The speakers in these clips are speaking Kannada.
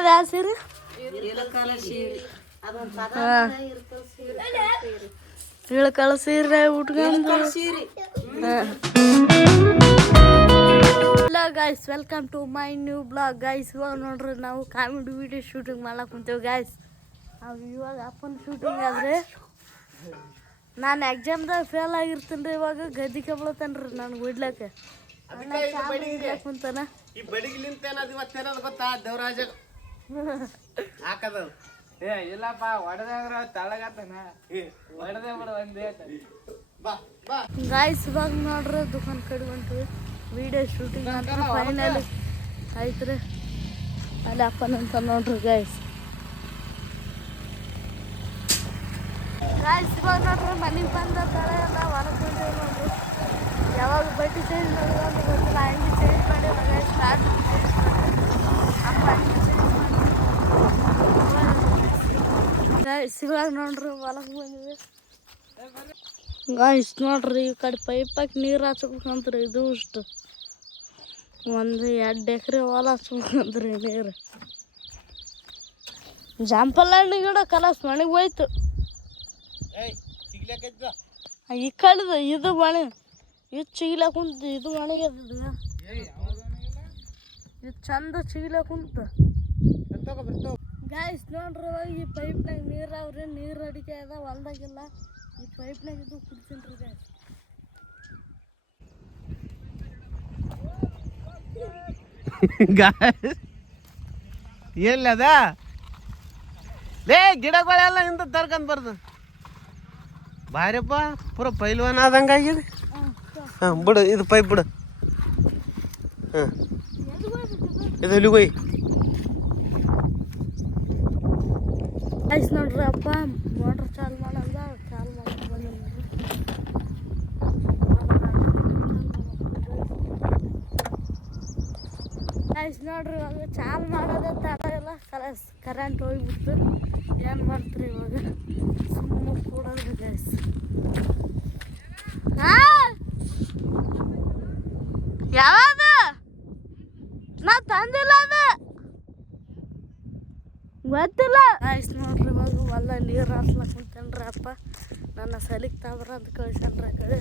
ಅದು ಯಾವ ಸೀರೆ ಇಳಕಳ ಸೀರೆ ಉಟ್ಕೊಂಡು hello guys, welcome to my new blog guys. ಇವಾಗ ನೋಡ್ರಿ ನಾವು ಕಾಮಿಡಿ ವಿಡಿಯೋ ಶೂಟಿಂಗ್ ಮಾಡಕ್ಕೆ ಕುಂತೇವೆ ಗೈಸ್. ಇವಾಗ ಅಪ್ಪನ ಶೂಟಿಂಗ್ ಆದ್ರೆ ನಾನು ಎಕ್ಸಾಮ್ದಾಗ ಫೇಲ್ ಆಗಿರ್ತೀನಿ ರೀ. ಇವಾಗ ಗದ್ದಿ ಕಬ್ಳತಾನೆ ರೀ ನನಗೆ ಹೊಡ್ಲಕ್ಕೆ ಕುಂತಾನ. ಈ ಬಡಿಗಿಲಿಂತ ಏನದು ಇವತ್ತೇನದು ಗೊತ್ತಾ? ದೇವರಾಜ ಹಾಕದ ಇಲ್ಲಪ್ಪ ಹೊಡೆದ್ರ ತಳಗತ್ತನ ಹೊಡೆದೇ ಬಿಡ ಒಂದೇ ಗಾಯ್ಸ್. ಇವಾಗ ನೋಡ್ರಿ ದುಕಾನ್ ಕಡೆ ಹೊಂಟ್ವಿ. ವಿಡಿಯೋ ಶೂಟಿಂಗ್ ಅಂತ ಫೈನಲ್ ಆಯ್ತು ಅಲ್ಲಿ ಅಪ್ಪನಂತ ನೋಡ್ರಿ ಗಾಯ್ಸ್. ಇವಾಗ ನೋಡ್ರಿ ಮನೆಗೆ ಬಂದ ತಳೆ ಎಲ್ಲ ಹೊರಗೆ ಬಂದೇವಿ ನೋಡ್ರಿ. ಯಾವಾಗ ಬಟ್ಟೆ ಚೇಂಜ್ ಮಾಡಿದ್ರು ಅಂತ ಗೊತ್ತಿಲ್ಲ, ಹಂಗೆ ಚೇಂಜ್ ಮಾಡಿಲ್ಲ ಗಾಯ್ಸ್. ಸ್ಟಾರ್ಟ್ ಅಪ್ಪ ಹಂಗೆ ಚೇಂಜ್ ಮಾಡಿ ಗಾಯ್ಸ್. ಇವಾಗ ನೋಡ್ರಿ ಹೊಲಕ್ಕೆ ಬಂದಿವಿ ಗಾಯ್ಸ್. ನೋಡ್ರಿ ಈ ಕಡೆ ಪೈಪಾಗಿ ನೀರು ಹಚ್ಬೇಕಂತ್ರಿ. ಇದು ಇಷ್ಟು 1-2 ಎಕರೆ ಹೊಲ ಹಚ್ಬೇಕಂತ್ರಿ ನೀರು. ಜಾಂಪಲ್ ಹಣ್ಣು ಗಿಡ ಕಲಸ್ ಮನೆಗೆ ಹೋಯ್ತು. ಈ ಕಡೆದು ಇದು ಮನೆ ಇದು ಚಿಗಿಲಾಕ ಕುಂತು. ಇದು ಮನೆಗೆ ಇದು ಚಂದ ಚಿಗಿಲಾಕ ಕುಂತು ಗಾಯ್ಸ್. ನೋಡ್ರಿ ಈ ಪೈಪ್ನಾಗ ನೀರು ಅವ್ರಿ, ನೀರು ಅಡಿಕೆ ಅದ ಹೊಲ್ದಾಗಿಲ್ಲ. ಈ ಪೈಪ್ನಾಗ ಇದು ಕುಡ್ತೀನಿ ರೀ ಗಾಯ್ಸ್. ಎಲ್ಲದ ಲೇ ಗಿಡಗಳೆಲ್ಲ ಇಂದ ತರ್ಕೊಂಡ್ ಬರ್ದು ಬಾರಪ್ಪ. ಪೂರ ಪೈಲ್ವಾನ ಆದಂಗಾಗಿದೆ. ಹಾಂ ಬಿಡು, ಇದು ಪೈಪ್ ಬಿಡು. ಹಾಂ ಇದು ಇಲ್ಲಿ ಹೋಯ್ ಗಾಯ್ಸ್. ನೋಡ್ರಿ ಅಪ್ಪ ಮೋಟ್ರ್ ಚಾಲು ಮಾಡಂದ ಚಾಲು ಮಾಡಕ್ಕೆ ಬಂದ ಗಾಯ್ಸ್. ನೋಡ್ರಿ ಇವಾಗ ಚಾಲು ಮಾಡೋದೇ ತಡ ಇಲ್ಲ, ಕರೆಂಟ್ ಹೋಗ್ಬಿಟ್ಟು ಏನು ಮಾಡ್ತೀರಿ ಇವಾಗ? ಸುಮ್ಮನೆ ಕೂಡೋದು ಗಾಯ್ಸ್. ಯಾವಾಗ ನಾ ತಂದಿಲ್ಲ ಅದು ಗೊತ್ತಿಲ್ಲ ಗಾಯ್ಸ್. ನೋಡ್ರಿ ಇವಾಗ ಹೊಲ ನೀರು ಹಾಸ್ಲಕ್ ಕುಂತೇನ್ರಿ ಅಪ್ಪ. ನನ್ನ ಸಲಿಗೆ ತಾಬ್ರ ಅಂತ ಕಳ್ಸನ್ರಿ. ಆ ಕಡೆ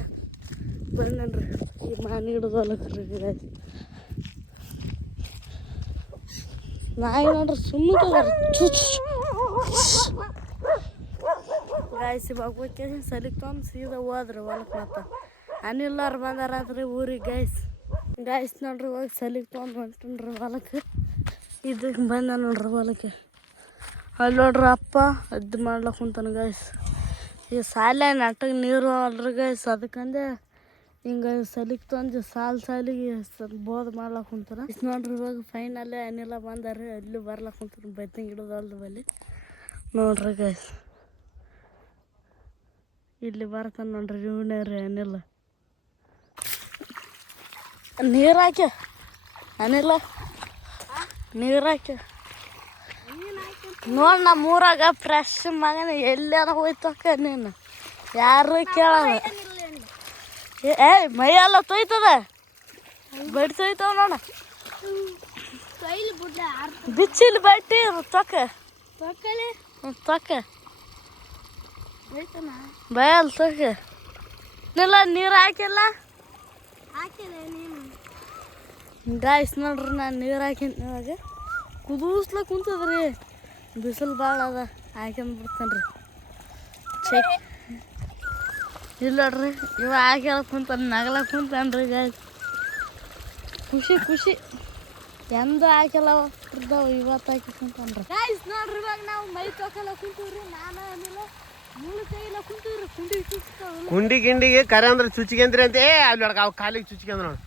ಬಂದೇನ್ರಿ ಈ ಮಾನಿ ಹಿಡಿದು ಹೊಲಕ್ಕೆ ರೀ ಗಾಯ್ಸ್. ನಾಯಿ ನೋಡ್ರಿ ಸುಮ್ಮನೆ ಗಾಯ್ಸ್. ಇವಾಗ ಹೋಗಿ ಸಲಿಗೆ ತೊಗೊಂಡು ಸೀದಾ ಹೋದ್ರಿ ಹೊಲಕ್ಕೆ. ಮತ್ತೆ ಅನಿಲ್ಲಾರು ಬಂದಾರಾದ್ರಿ ಊರಿಗೆ ಗಾಯ್ಸ್. ನೋಡ್ರಿ ಇವಾಗ ಸಲಿಗೆ ತೊಗೊಂಡು ಹೊಂಟನ್ರಿ ಹೊಲಕ್ಕೆ. ಇದಕ್ಕೆ ಬಂದ ನೋಡ್ರಿ ಹೊಲಕ್ಕೆ. ಅಲ್ಲಿ ನೋಡ್ರಿ ಅಪ್ಪ ಇದು ಮಾಡ್ಲಕ್ಕೆ ಕುಂತಾನ ಗಾಯ್ಸ್. ಈ ಸಾಲೆ ನೆಟ್ಟಗೆ ನೀರು ಅಲ್ರಿ ಗಾಯ್ಸ್. ಅದಕ್ಕಂದೆ ಹಿಂಗೆ ಸಲಿಗೆ ತೊಂದು ಸಾಲಿಗೆ ಬೋದ್ ಮಾಡ್ಲಕ್ಕೆ ಕುಂತಾರ. ನೋಡ್ರಿ ಇವಾಗ ಫೈನಲ್ಲೇ ಅನಿಲ ಬಂದಾರ. ಅಲ್ಲಿ ಬರ್ಲಕ್ಕೆ ಕುಂತಾರ ಬದ್ನಿ ಗಿಡದ ಅಲ್ದ ಬಲ್ಲಿ ನೋಡ್ರಿ ಗಾಯ್ಸ್. ಇಲ್ಲಿ ಬರ್ತಾನ ನೋಡ್ರಿ ಇವನೇ ರೀ ಅನಿಲ. ನೀರು ಹಾಕ್ಯ ಅನಿಲ, ನೀರು ಹಾಕ್ಯ ನೋಡಿ. ನಮ್ಮ ಊರಾಗ ಫ್ರೆಶ್ ಮಗನ ಎಲ್ಲಾರ ಹೋಯ್ತಕ್ಕ ನೀನು ಯಾರು ಕೇಳಲ್ಲ. ಏ ಮೈಯೆಲ್ಲ ತೊಯ್ತದ, ಬಡ್ಡಿ ತೊಯ್ತವ ನೋಡ. ಬಿಚ್ಚಿಲ್ ಬಟ್ಟಿ ತೊಕ್ಕ ತೊಕ್ಕ ಬಯಲ್ ತೊಕ್ಕ ಇಲ್ಲ. ನೀರು ಹಾಕಿಲ್ಲ ಗಾಯ್ಸ್. ನೋಡ್ರಿ ನಾನು ನೀರು ಹಾಕಿನ ಇವಾಗ ಕುದಿಸ್ಲಕ್ಕ ಕುಂತದ್ರಿ. ಬಿಸಿಲು ಭಾಳ ಅದ, ಹಾಕ್ಯಂದು ಬಿಡ್ತಾನೆ ರೀ. ಚೆಕ್ ಇಲ್ಲ ನೋಡ್ರಿ ಇವ ಹಾಕ್ಯಲಕ್ಕೆ ಕುಂತಾನೆ, ನಗಲಕ್ಕೆ ಕುಂತಾನ್ರಿ ಗಾಯ್ಸ್. ಖುಷಿ ಎಂದು ಹಾಕಿಲ್ಲ ಇರ್ತಾವ, ಇವತ್ತು ಹಾಕಿ ಕುಂತಾನ್ರಿ ಗಾಯ್ಸ್. ನೋಡ್ರಿ ಇವಾಗ ನಾವು ಮೈ ತೊಗೊಲ್ಲ ಕುಂತೀವ್ರಿ. ನಾನು ಏನಿಲ್ಲ ಮುಳ್ಳು ಕೈಯಿಲ್ಲ ಕುಂತೀವ್ರಿ. ಕುಂಡಿ ಗಿಂಡಿಗೆ ಕರೆ ಅಂದ್ರೆ ಚುಚ್ಚಿಗೆಂದ್ರಿ ಅಂತ ಅಲ್ಲಿ ಒಳಗೆ ಅವು ಕಾಲಿಗೆ ಚುಚ್ಚಿಗೆಂದ್ರ ನೋಡಿ.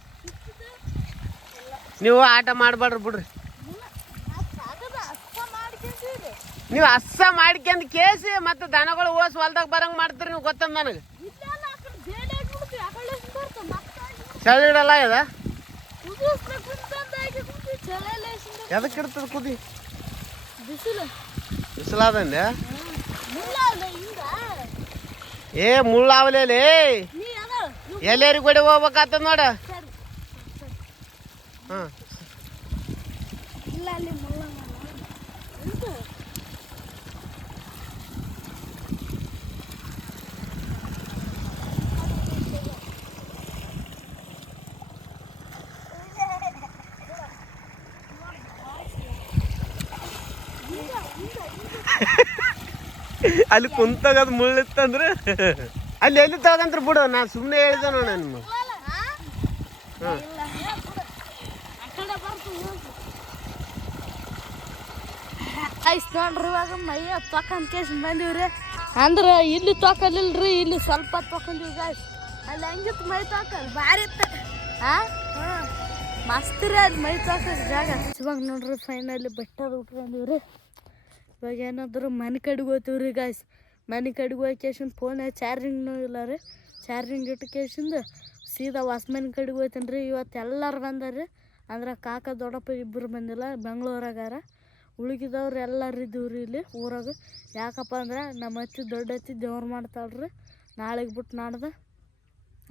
ನೀವು ಆಟ ಮಾಡಬೇಡ್ರಿ ಬಿಡ್ರಿ. ನೀವು ಹಸ್ಸ ಮಾಡ್ಕೊಂಡ್ ಕೇಸಿ ಮತ್ತೆ ದನಗಳು ಓಸ್ ಹೊಲ್ದಾಗ ಬರಂಗೆ ಮಾಡ್ತೀರಿ ನೀವು, ಗೊತ್ತಂದ ನನಗೆ. ಚಳಿ ಇಡಲ್ಲ ಇದ ಎದಕ್ಕೆ ಇಡ್ತದ ಕುದಿ? ಬಿಸಿಲಾದಂದೆ ಏ ಮುಳ್ಳಾವಲೇ ಎಲ್ಲೇರಿಗೆ ಬಡಿ ಹೋಗ್ಬೇಕಾಗ್ತದ ನೋಡ. ಹಾಂ ಅಲ್ಲಿ ಕುಂತಾಗದು ಮುಳ್ಳಿತ್ತಂದ್ರೆ ಅಲ್ಲಿ ಎಲ್ಲಿ ತಗಂತ್ರ ಬಿಡು, ನಾ ಸುಮ್ಮನೆ ಹೇಳಿದೆ ನೋಡ ನಿಮ್ಗೆ. ಐಸ್ ನೋಡ್ರಿ ಇವಾಗ ಮೈಯ ತೊಕೊಂಡ್ ಕೇಸ್ ಬಂದಿವ್ರಿ. ಅಂದ್ರೆ ಇಲ್ಲಿ ತೊಕಲಿಲ್ರಿ, ಇಲ್ಲಿ ಸ್ವಲ್ಪ ತೊಕೊಂಡಿವಿ ಗಾಯ್ಸ್. ಅಲ್ಲಿ ಹೆಂಗಿತ್ತು ಮೈ ತೊಕಲ್ ಭಾರಿ ಇತ್ತು. ಮಸ್ತ್ ರೀ ಅಲ್ಲಿ ಮೈ ತೊಕಕ್ ಜಾಗ. ಇವಾಗ ನೋಡ್ರಿ ಫೈನಲಿ ಬೆಟ್ಟದ ಉಟ್ಕೊಂಡಿವ್ರಿ. ಇವಾಗ ಏನಾದ್ರು ಮನೆ ಕಡೆಗೆ ಹೋಗ್ತೀವ್ರಿ ಗಾಯ್ಸ್. ಮನೆ ಕಡೆಗೆ ಹೋಗ್ಕೇಶನ್ ಫೋನ್ ಚಾರ್ಜಿಂಗ್ನೂ ಇಲ್ಲ ರೀ. ಚಾರ್ಜಿಂಗ್ ಇಟ್ಕೇಶಿಂದ ಸೀದಾ ಹೊಸ್ಮನೆ ಕಡೆಗೆ ಹೋಗ್ತೀನಿ ರೀ. ಇವತ್ತು ಎಲ್ಲರೂ ಬಂದಾರ್ರಿ. ಅಂದ್ರೆ ಕಾಕ ದೊಡ್ಡಪ್ಪ ಇಬ್ಬರು ಬಂದಿಲ್ಲ, ಬೆಂಗಳೂರಾಗಾರ. ಉಳುಕಿದವ್ರು ಎಲ್ಲರೂ ಇದ್ದೀವ್ರಿ ಇಲ್ಲಿ ಊರಾಗ. ಯಾಕಪ್ಪ ಅಂದ್ರೆ ನಮ್ಮ ಅತ್ತಿ ದೊಡ್ಡ ಅತ್ತಿ ದೇವ್ರು ಮಾಡ್ತಾಳ್ರಿ, ನಾಳೆಗೆ ಬಿಟ್ಟು ನಾಡ್ದು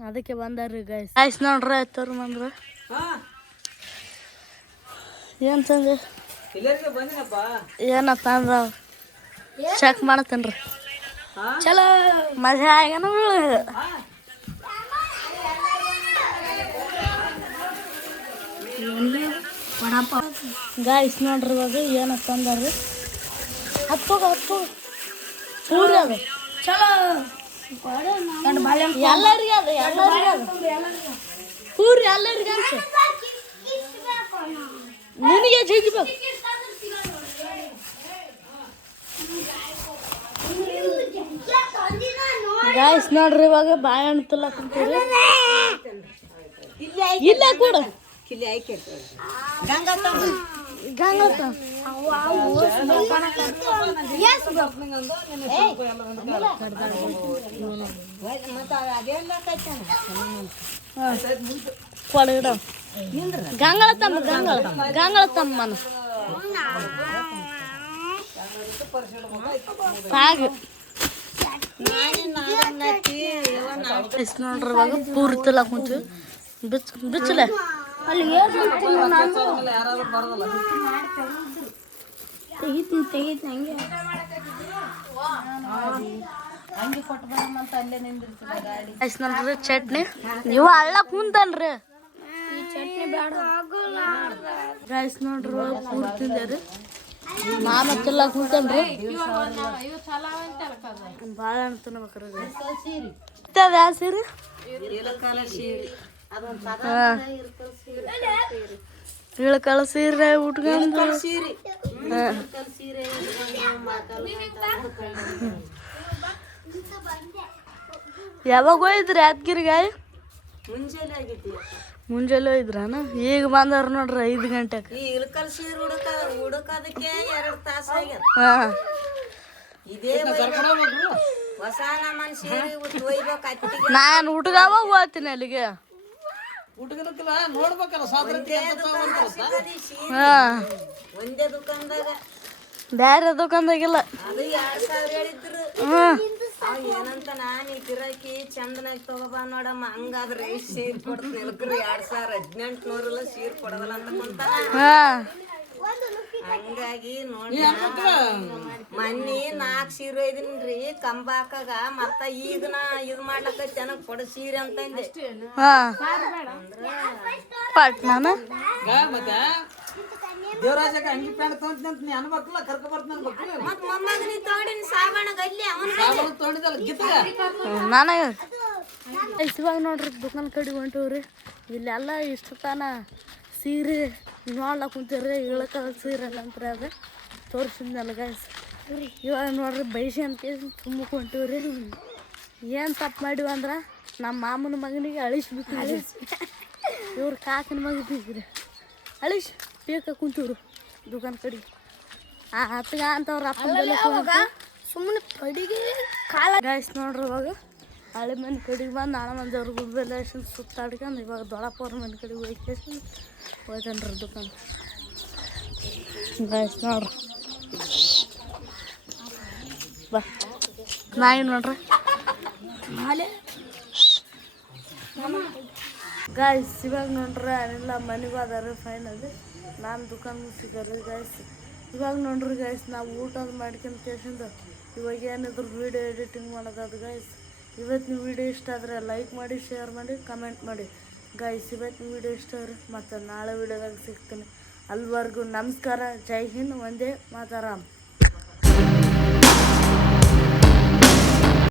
ಅದಕ್ಕೆ ಬಂದಾರ್ರಿ ಗಾಯ್ಸ್. ಗಾಯ್ಸ್ ನೋಡ್ರಿ ಆಯ್ತವ್ರು ಬಂದ್ರು. ಏನು ತಂದೆ ಏನಪ್ಪ ಅಂದ್ರ ಚೆಕ್ ಮಾಡ್ತೇನ್ರಿ. ಚಲೋ ಮಜಾ ಆಗ್ಯಾನ. ಗಾಯ್ಸ್ ನೋಡ್ರಿ ಇವಾಗ ಏನಪ್ಪ ಅಂದಾರ್ರಿ. ಹತ್ತೋಗ ಪೂರಿ ಅದು ಚಲೋ ಎಲ್ಲರಿಗೆ ಅದು, ಪೂರಿ ಎಲ್ಲರಿಗೆ ಅನ್ಸ ನಿನಗೆ ಜಿಗ್ಬೇಕು. ಗಾಯ್ಸ್ ನೋಡ್ರಿ ಇವಾಗ ಬಾಳೆಹಣ್ಣು ತಿಲ್ಲಕ್ ಕುಂತೀರಿ. ಇಲ್ಲ ಕೂಡ ಗಂಗಳ ತಮ್ಮ ಮನ ಹಾಗೆ ನೋಡ್ರಿ ಇವಾಗ ಪೂರಿ ತಿಲ್ಲಕ್ ಕುಂತೀವಿ. ಬಿಚ್ಚಲೆ ಅಲ್ಲಿ ನೋಡ್ರಿ ಚಟ್ನಿ ನೀವು ಹಳ್ಳ ಕುಂತನ್ರಿ. ಚಟ್ನಿ ಬೇಡ ರೈಸ್ ನೋಡ್ರಿ ಪೂರಿ ತಿಂದೇರಿ. ಮಾಮ ತಿಲ್ಲಕ್ ಕುಂತನ್ರಿ. ಬಾಳೆಹಣ್ಣು ತಿನ್ಬೇಕ್ರಿ. ಯಾವ ಸೀರೆ ಇಳಕಳ ಸೀರೆ ಉಟ್ಕೊಂಡು ಯಾವಾಗ ಹೋಯ್ದ್ರಿ ಯಾದಗಿರಿಗೆ? ಮುಂಜಾನೆ ಹೋಯ್ದ್ರಾನ? ಈಗ ಬಂದಾರ ನೋಡ್ರಿ 5 ಗಂಟೆಗೆ. ನಾನು ಊಟಗಾವ ಹೋಗ್ತೀನಿ ಅಲ್ಲಿಗೆ. ಬ್ಯಾರೆ ದುಕಾನ್ದಾಗಿಲ್ಲ. ಏನಂತ ನಾನು ಗಿರಾಕಿ ಚಂದನಾಗಿ ತಗೋಬ ನೋಡಮ್ಮ, ಹಂಗಾದ್ರೆ ಸೀರೆ ಕೊಡ್ತೀನಿ 2018 ಸೀರೆ ಕೊಡೋದಲ್ಲ ಅಂತ ಕುಂತಾನ. ಹಂಗಾಗಿ ನೋಡಿ ಮನ್ನಿ 4 ಸೀರೆ ಒಯ್ದಿನ್ರಿ ಕಂಬಾಕಾಗ. ಮತ್ತ ಈಗ ನಾ ಇದು ಮಾಡ್ಲಕ್ಕ ಚೆನ್ನಾಗ್ ಕೊಡ ಸೀರೆ ಅಂತಂದೆ. ಮತ್ ಮೊಮ್ಮಗನಿ ತಗೊಂಡಿನಿ ಸಾಬಣ್ಣ ಗಲ್ಲಿ ನನಗೆ ಇವಾಗ ನೋಡ್ರಿ ದುಕಾನ್ ಕಡೆ ಹೊಂಟವ್ರಿ. ಇಲ್ಲೆಲ್ಲ ಇಷ್ಟು ತನ ಸೀರೆ ನೋಡ್ಲಕ್ ಕುಂತೀವ್ರಿ. ಇಳಕಲ್ ಸೀರೆ ನಂತರ ಅದು ತೋರಿಸಿದ್ನಲ್ಲ ಗಾಯ್ಸ್. ಇವಾಗ ನೋಡ್ರಿ ಬೈಸಿ ಅಂತ ತುಂಬಕ್ಕೆ ಹೊಂಟವ್ರಿ. ಏನು ತಪ್ಪು ಮಾಡಿವ ಅಂದ್ರೆ ನಮ್ಮ ಮಾಮನ ಮಗನಿಗೆ ಅಳಿಸ್ಬಿಟ್ಟಿದ್ರಿ. ಇವ್ರ ಕಾಕಿನ ಮಗದಿದ್ರಿ ಅಳಿಸ್ ಬೇಕ ಕುಂತೀವ್ರು ದುಕಾನ್ ಕಡೆಗೆ. ಹತ್ಗ ಅಂತವ್ರ ಅಪ್ಪ ಸುಮ್ಮನೆ ಕಡೆಗೆ ಕಾಲ ಗಾಯ್ಸ್ ನೋಡ್ರಿ. ಇವಾಗ ಹಳೆ ಮನೆ ಕಡೆಗೆ ಬಂದು ನಾಳೆ ಮಂದಿ ಅವ್ರ ಗುಡ್ಬೆಲ್ಲ ಸುತ್ತಾಡ್ಕೊಂಡು ಇವಾಗ ದೊಡ್ಡಪ್ಪವ್ರ ಮನೆ ಕಡೆಗೆ ಹೋಯ್ತನ್ರಿ ದುಕಾನ್ ಗಾಯ್ಸ್ ನೋಡ್ರಿ. ಬಾ ನಾಯಿ ನೋಡ್ರಿ ಗಾಯ್ಸ್. ಇವಾಗ ನೋಡ್ರಿ ಅನಿಲ್ಲ ಮನೆಗೆ ಹೋದಾರ ಫೈನಲಿ. ನಾನು ದುಕಾನ್ ಮುಗಿಸಿದಾರೆ ಗಾಯ್ಸ್. ಇವಾಗ ನೋಡ್ರಿ ಗಾಯ್ಸ್ ನಾವು ಊಟದ ಮಾಡ್ಕೊಂಡು ಕೇಸಿಂದ ಇವಾಗ ಏನಿದ್ರು ವೀಡಿಯೋ ಎಡಿಟಿಂಗ್ ಮಾಡೋದು ಗಾಯ್ಸ್. ಇವತ್ತಿನ ವೀಡಿಯೋ ಇಷ್ಟ ಆದರೆ ಲೈಕ್ ಮಾಡಿ, ಶೇರ್ ಮಾಡಿ, ಕಮೆಂಟ್ ಮಾಡಿ ಗಾಯ್ಸ್. ಇವತ್ತಿನ ವೀಡಿಯೋ ಇಷ್ಟ ಅವ್ರಿ. ಮತ್ತು ನಾಳೆ ವೀಡಿಯೋದಾಗ ಸಿಗ್ತೀನಿ. ಅಲ್ಲಿವರೆಗೂ ನಮಸ್ಕಾರ, ಜೈ ಹಿಂದ್, ಒಂದೇ ಮಾತರಂ.